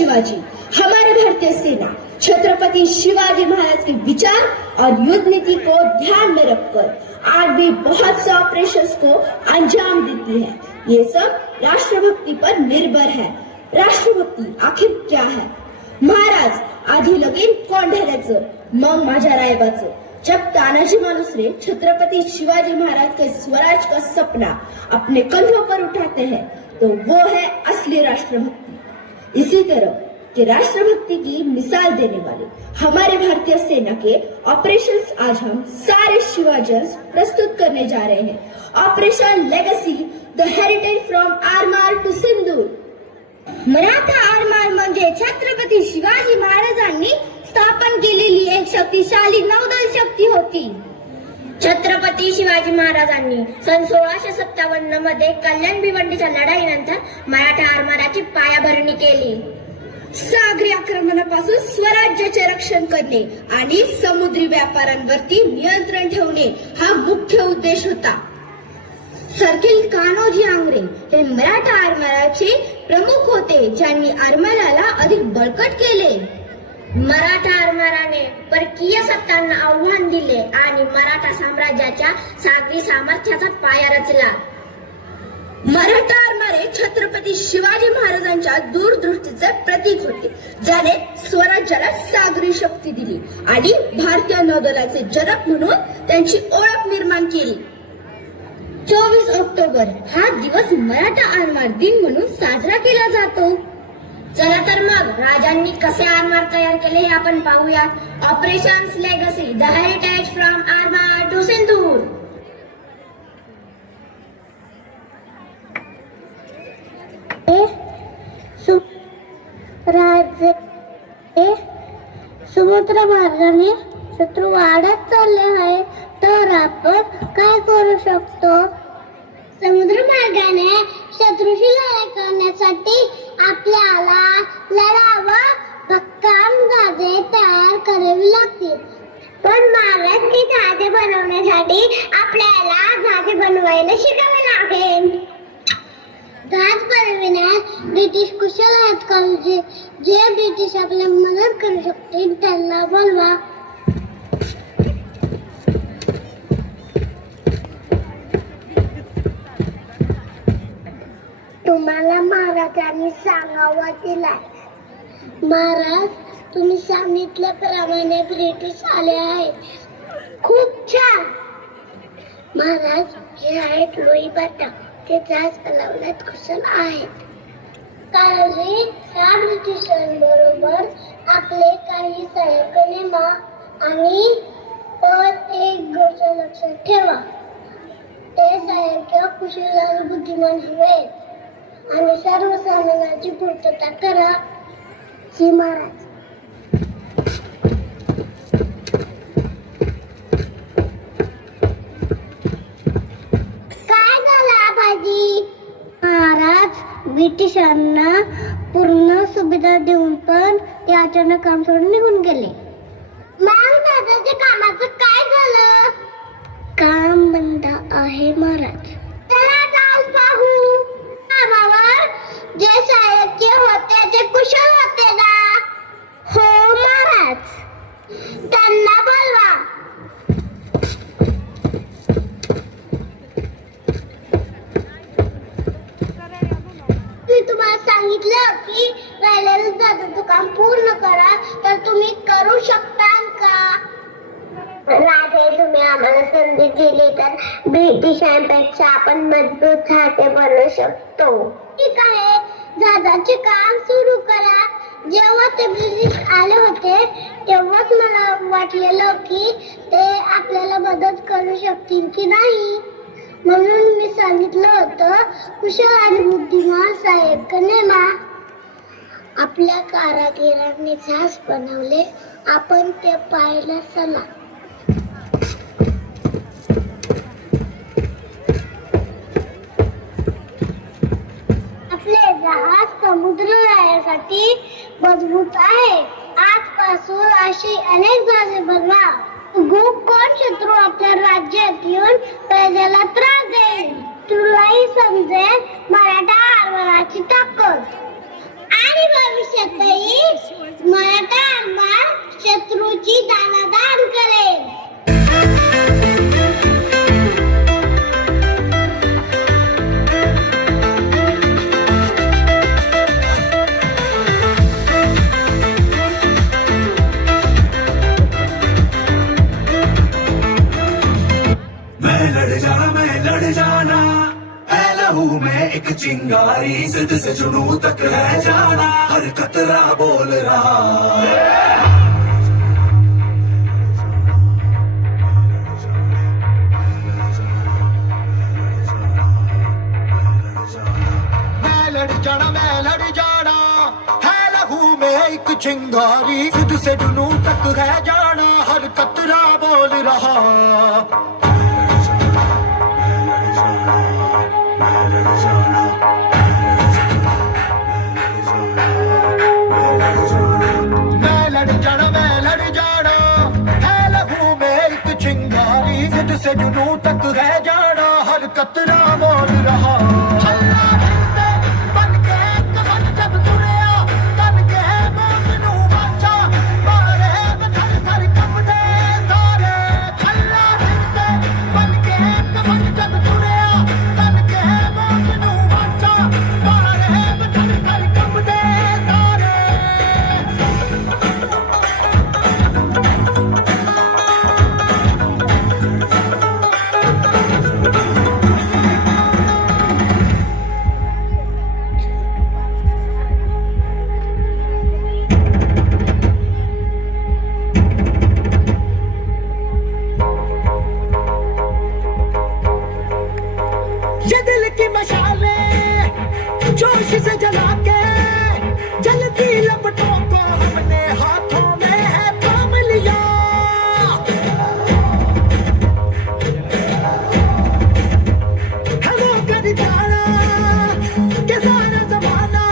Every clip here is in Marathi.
शिवाजी। हमारे भारतीय सेना छत्रपति शिवाजी महाराज के विचार और युद्ध नीति को ध्यान में रखकर आज भी बहुत से ऑपरेशंस को अंजाम देती है। ये सब राष्ट्रभक्ति पर निर्भर है। राष्ट्रभक्ती आखिर क्या है? महाराज आधी लगीन कोंढाण्याचं मग माझ्या रायबाचं। जब तानाजी मालुसरे छत्रपति शिवाजी महाराज के स्वराज का सपना अपने कंधों पर उठाते हैं तो वो है असली राष्ट्रभक्ति। इसी तरह कि राष्ट्रभक्ति की मिसाल देने वाले हमारे भारतीय सेना के ऑपरेशंस आज हम सारे शिवाजन्स प्रस्तुत करने जा रहे हैं। Operation legacy, the heritage from आरमार टू सिंदूर। मराठा आरमार म्हणजे छत्रपती शिवाजी महाराजांनी स्थापन केलेली एक शक्तिशाली नौदल शक्ती होती। छत्रपती शिवाजी महाराजांनी सन 1657 मध्ये कल्याण भिवंडीच्या लढाईनंतर मराठा आरमाराची पायाभरणी केली। सागरी आक्रमणापासून स्वराज्याचे रक्षण करणे आणि समुद्री व्यापारांवरती नियंत्रण ठेवणे हा मुख्य उद्देश होता। सर्किल कान्होजी आंग्रे हे मराठा आरमाराचे प्रमुख होते, ज्यांनी आरमाराला अधिक बळकट केले। मराठा आरमाराने परकीय सत्तांना आव्हान दिले आणि मराठा साम्राज्याच्या सागरी सामर्थ्याचा पाया रचला। मराठा आरमारे छत्रपती शिवाजी महाराजांच्या दूरदृष्टीचे प्रतीक होते, ज्याने स्वराज्याला सागरी शक्ती दिली आणि भारतीय नौदलाचे जनक म्हणून त्यांची ओळख निर्माण केली। 24 ऑक्टोबर हा दिवस मराठा आरमार दिन म्हणून साजरा केला जातो। चला तर मग राजांनी कसे आरमार तयार केले हे आपण पाहूया। Operation legacy, the heritage from आरमार टू सिंदूर। समुद्र मार्गाने शत्रू वाढत चालले आहे, तर आपण काय करू शकतो? समुद्र मार्गाने शत्रूशी लढाई करण्यासाठी आपल्याला लढावं भक्कम जहाजे तयार करावी लागतील। पण महाराज, ती जहाजे बनवण्यासाठी आपल्याला जहाजे बनवायला शिकावे लागेल। जहाज बनविण्यात ब्रिटिश कुशल आहेत का? जे ब्रिटिश आपल्याला मदत करू शकतील त्यांना बोलवा। तुम्हाला महाराजांनी सांगावं दिलाय। महाराज, तुम्ही सांगितल्याप्रमाणे ब्रिटिश आले आहेत। खूप छान। महाराज, हे आहेत लोई बाटा, ते जहाज चालवण्यात कुशल आहेत। काळजी, या ब्रिटिशांबरोबर आपले काही सहाय्यक नेमा आणि पण एक गोष्ट लक्षात ठेवा, ते सहाय्यक कुशल आणि बुद्धिमान हवेत आणि सर्वसामान्यांची पूर्तता करा। जी महाराज। काय झालं आबाजी? महाराज, ब्रिटिशांना पूर्ण सुविधा देऊन पण ते अचानक काम सोडून निघून गेले। मग दादाच्या कामाचं काय झालं? काम बंद आहे महाराज। चला जाऊन पाहू। कामावर जे सहाय्यक होते ते कुशल होते ना? हो महाराज। त्यांना बोलवा। मी तुम्हाला सांगितलं की राहिलेलं जादूचं काम पूर्ण करा, तर तुम्ही करू शकता का? राजे, तुम्ही आम्हाला संधी दिली तर ब्रिटिशांपेक्षा आपण मजबूत जहाजे बनवू शकतो। ठीक आहे, जहाजाचे काम सुरू करा। जेव्हा ते ब्रिटिश आले होते तेव्हाच मला वाटलेलं की ते आपल्याला मदत करू शकतील की नाही, म्हणून मी सांगितलं होतं कुशल आणि बुद्धिमान सहाय्यक नेमा। आपल्या कारागिरांनी जहाज बनवले, आपण ते पाहायला चला। आपले जहाज समुद्र जाण्यासाठी मजबूत आहे। आजपासून अशी अनेक जहाजे बनवा। कोण शत्रू आपल्या राज्यात येऊन प्रजेला त्रास देईल, तुलाही समजेल मराठा आरमाराची ताकद। आणि भविष्यातही मराठा आरमार शत्रूची दानादान करेल. मैं लड़ जाना है लहू में एक चिंगारी जिद से जुनू तक है जाना हर कतरा बोल रहा मैं लड़ जाना है लहू में एक चिंगारी जिद से जुनू तक है जाना हर कतरा बोल रहा मैं लड़ जाना है लहू में एक चिंगारी जिद से जुनू तक है जाना हर कतरा बोल रहा बन के कमर जब तुरया तन के मौत नू बाचा मारे थर थर कंबदे सारे छल्ला जिंदे बन के कमर जब तुरया तन के मौत नू बाचा मारे थर थर कंबदे सारे ये दिल की मशाले जोश से जला के जलती लपटों को हमने हाथों में है थाम लिया है वो कर जाना के सारा जमाना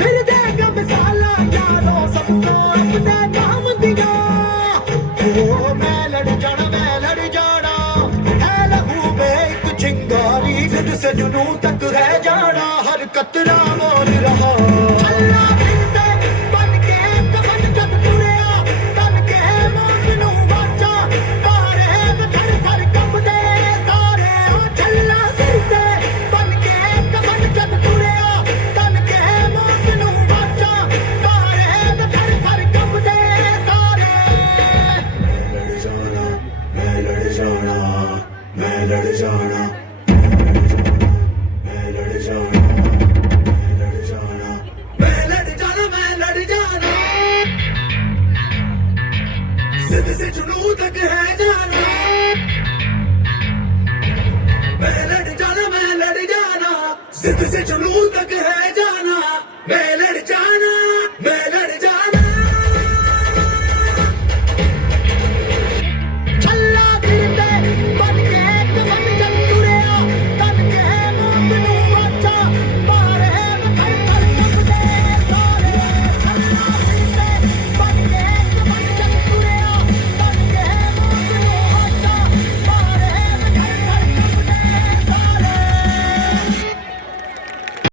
फिर देगा मिसाला यारों सबको अपने नाम दिया ओ मैं लड़ जाना है लहू में एक चिंगारी जिद से जुनू तक है जाना हर कतरा बोल रहा अल्लाह जिंदे बन के कफन जब तुरया तन के मौत नू बाचा मारे थर थर कंबदे सारे ओ छल्ला जिंदे बन के कफन जब तुरया तन के मौत नू बाचा मारे थर थर कंबदे सारे मैं लड़ जाना मैं लड़ जाना मैं लड़ जाना जिद से जुनू तक है जाना मैं लड़ जाना जिद से जुनू तक